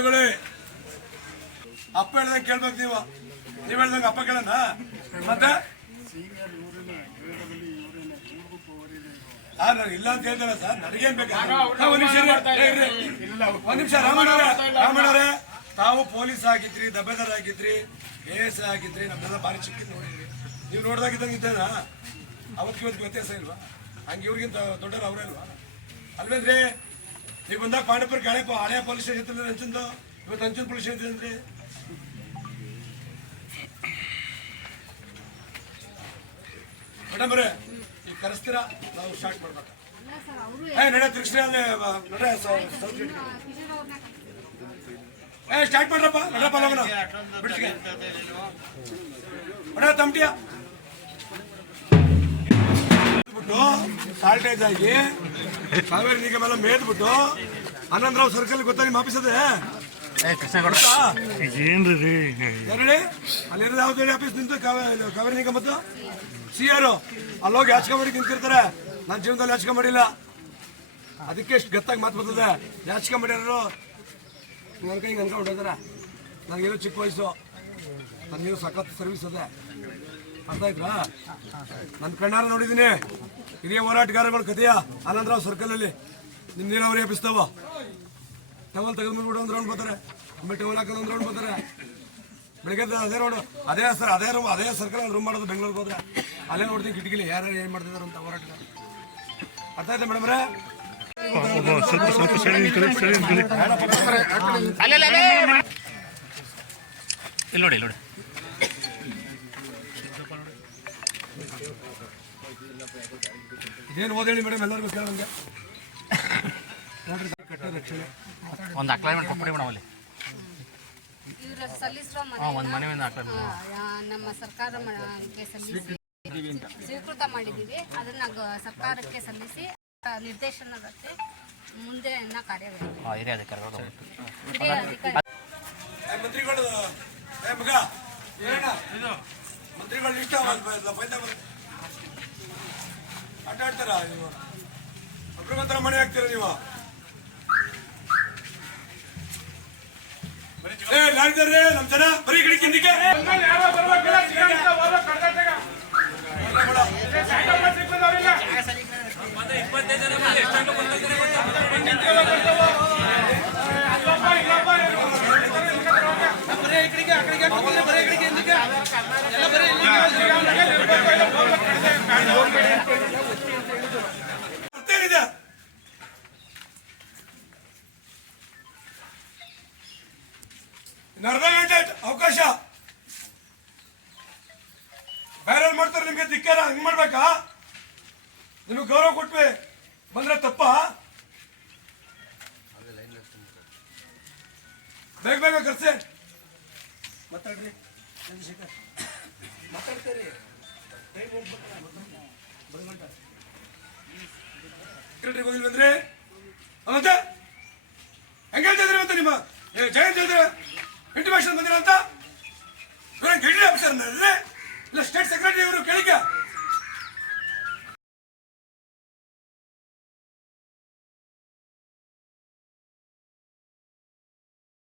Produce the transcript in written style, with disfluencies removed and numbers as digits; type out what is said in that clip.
ಬಂಧುಗಳೇ, ಅಪ್ಪ ಹೇಳ್ದಂಗೆ ಕೇಳ್ಬೇಕು ನೀವು ಹೇಳ್ದಂಗೆ ಅಪ್ಪ ಕೇಳೋಣ. ಮತ್ತೆ ಸರ್ ನಾನು ಇಲ್ಲ ಅಂತ ಹೇಳ್ತಾರ ಸರ್, ನನಗೇನ್ ಬೇಕಾದ್ರೆ ಒಂದ್ ನಿಮಿಷ ರಾಮಣ್ಣವ್ರೆ, ತಾವು ಪೊಲೀಸ್ ಆಗಿದ್ರಿ, ದಬ್ಬೆದಾರ ಆಗಿದ್ರಿ, AS ಆಗಿದ್ರಿ, ನಮ್ಮೆಲ್ಲ ಭಾರಿ ಚಿಕ್ಕಿದ್ ನೋಡಿದ್ರಿ. ನೀವು ನೋಡ್ದಾಗಿದ್ದಂಗೆ ಇದ್ದಾನ ಅವತ್ತಿಗೆ ಇವತ್ತಿಗೆ ವ್ಯತ್ಯಾಸ ಇಲ್ವಾ? ಹಂಗೆ ಇವ್ರಿಗಿಂತ ದೊಡ್ಡರು ಅವ್ರಲ್ವಾ? ಅಲ್ವೇನ್ರಿ? ನೀವು ಬಂದಾಗ ಪಾಂಡಪುರ ಹಳೆಯ ಪೊಲೀಸ್ ಸ್ಟೇಷನ್ ಹಂಚಿಂದು ಇವತ್ತು ಹಂಚಿನ ಪೊಲೀಸ್ ಸ್ಟೇಷನ್ ಅಂದ್ರಿ. ಮೇಡಮ್ ಅವ್ರೆ, ಈಗ ಕರೆಸ್ತೀರಾ? ನಾವು ಸ್ಟಾರ್ಟ್ ಮಾಡ್ಬೇಕು. ನಡೆ ತಿರ್ಗ್ಸ್ರಿ ಅಲ್ಲಿ ನಡೆ ಸ್ಟಾರ್ಟ್ ಮಾಡ್ರಪ್ಪ. ನಡಪ್ಪ ಲಗನ ಬಿಡ್ಸಿಗೆ ನಡೆ ತಮಟಿಯ ಬಿಟ್ಟು ಸಾಲ್ಟೇಜ್ ಆಗಿ ಕಾವೇರಿ ನಿಗಮ ಎಲ್ಲ ಮೇದ್ಬಿಟ್ಟು ಆನಂದರಾವ್ ಸರ್ಕಲ್ ಗೊತ್ತಾ ನಿಮ್ಮ ಆಫೀಸ್ ಅದೇ? ಏನ್ರಿ ಅಲ್ಲಿ ಯಾವ್ದು ಹೇಳಿ ಆಫೀಸ್ ನಿಂತು ಕಾವೇರಿ ನಿಗಮದ್ದು CR ಅಲ್ಲೋಗಿ ಯಾಚಕ ಮಾಡಿ ನಿಂತಿರ್ತಾರೆ. ನನ್ನ ಜೀವನದಲ್ಲಿ ಯಾಚಕ ಮಾಡಿಲ್ಲ, ಅದಕ್ಕೆ ಎಷ್ಟು ಗತ್ತಾಗಿ ಮಾತು ಬರ್ತದೆ. ಯಾಚಕ ಮಾಡ್ಯಾರು ನನ್ನ ಕೈ ಅನ್ಕೊಂಡು ಹೊಂಟಾರ. ನನಗೇನು ಚಿಕ್ಕ ವಯಸ್ಸು, ನನಗೇನು ಸಖತ್ ಸರ್ವಿಸ್ ಅದೇ, ಅರ್ಥ ಆಯ್ತಾ? ನನ್ನ ಕಣ್ಣಾರ ನೋಡಿದ್ದೀನಿ ಹಿರಿಯ ಹೋರಾಟಗಾರಗಳ ಕಥೆಯ ಆನಂದರಾವ್ ಸರ್ಕಲಲ್ಲಿ ನಿಮ್ಮ ನೀರಾವರಿ ಹಬ್ಬಿಸ್ತಾವ. ಟವಲ್ ತೆಗೆದ್ಬಿಟ್ಟು ಒಂದು ರೌಂಡ್ ಬರ್ತಾರೆ, ಆಮೇಲೆ ಟವಲ್ ಹಾಕೋದು ಒಂದು ರೌಂಡ್ ಬರ್ತಾರೆ. ಬೆಳಗ್ಗೆ ಅದೇ ರೋಡ್ ಅದೇ ಸರ್, ಅದೇ ಸರ್ಕಲ್ ರೂಮ್ ಮಾಡೋದು. ಬೆಂಗಳೂರಿಗೆ ಹೋದ್ರೆ ಅಲ್ಲೇ ನೋಡ್ತೀನಿ ಕಿಟಕಿಲಿ ಯಾರು ಏನು ಮಾಡ್ತಿದಾರೆ ಅಂತ ಹೋರಾಟಗಾರ. ಅರ್ಥ ಆಯ್ತಾ ಮೇಡಮ್ರೆ? ನೋಡಿ ನೋಡಿ ಇದೇನು ಓದೇಳಿ ಮೇಡಮ್, ಎಲ್ಲರಿಗೂ ಕೇಳಂಗೆ ನೋಡ್ರಿ. ಕಟ್ಟ ರಕ್ಷಣೆ ಒಂದು ಅಕ್ಲೈಮೆಂಟ್ ಕೊಟ್ಬಿಡಿ ಮೇಡಮ್ ಅಲ್ಲಿ. ನಮ್ಮ ಸರ್ಕಾರಕ್ಕೆ ಸಲ್ಲಿಸಿ ಸ್ವೀಕೃತ ಮಾಡಿದ್ದೀವಿ. ಅದನ್ನ ಸರ್ಕಾರಕ್ಕೆ ಸಲ್ಲಿಸಿ ನಿರ್ದೇಶನದಂತೆ ಮುಂದೆ ಹಿರಿಯ ಅಧಿಕಾರಿಗಳು ಮಂತ್ರಿಗಳು ಮಂತ್ರಿಗಳು ಇಷ್ಟ ಆಟ ಆಡ್ತಾರ. ನೀವು ಒಬ್ರಿಗೊಂಥರ ಮನೆ ಹಾಕ್ತೀರ ನೀವು. ಲಾಡ್ತಾರೆ ನಮ್ ಜನ ಬರೀ ಗಿಡಕ್ಕೆ ಹಿಂದಕ್ಕೆ ಅರ್ಧ ಗಂಟೆ ಅವಕಾಶ ಬ್ಯಾರಲ್ ಮಾಡ್ತಾರೆ. ನಿಮ್ಗೆ ಧಿಕ್ಕಾರ ಹಂಗ್ ಮಾಡ್ಬೇಕಾ? ನಿಮ್ಗೆ ಗೌರವ ಕೊಟ್ವಿ ಬಂದ್ರೆ ತಪ್ಪ? ಬೇಗ ಬೇಗ ಕರ್ಸೆ ಮಾತಾಡ್ರಿ. ಚಂದ್ರಶೇಖರ್ ಮಾತಾಡ್ತೀರಿ? ಸೆಕ್ರೆಟರಿ ಹೋಗಿಲ್ವಂದ್ರಿ ಮತ್ತೆ ಹೆಂಗ ಹೇಳ್ತಿದ್ರಿ? ಮತ್ತೆ ನಿಮ್ಮ ಜಯಂತ್ ಹೇಳಿದ್ರೆ ಇಂಟಿಮೇಷನ್ ಬಂದಿರ ಅಂತ ಗೆಡಿ ಆಫೀಸರ್ ಇಲ್ಲ ಸ್ಟೇಟ್ ಸೆಕ್ರೆಟರಿ ಅವರು ಕೇಳಿಕ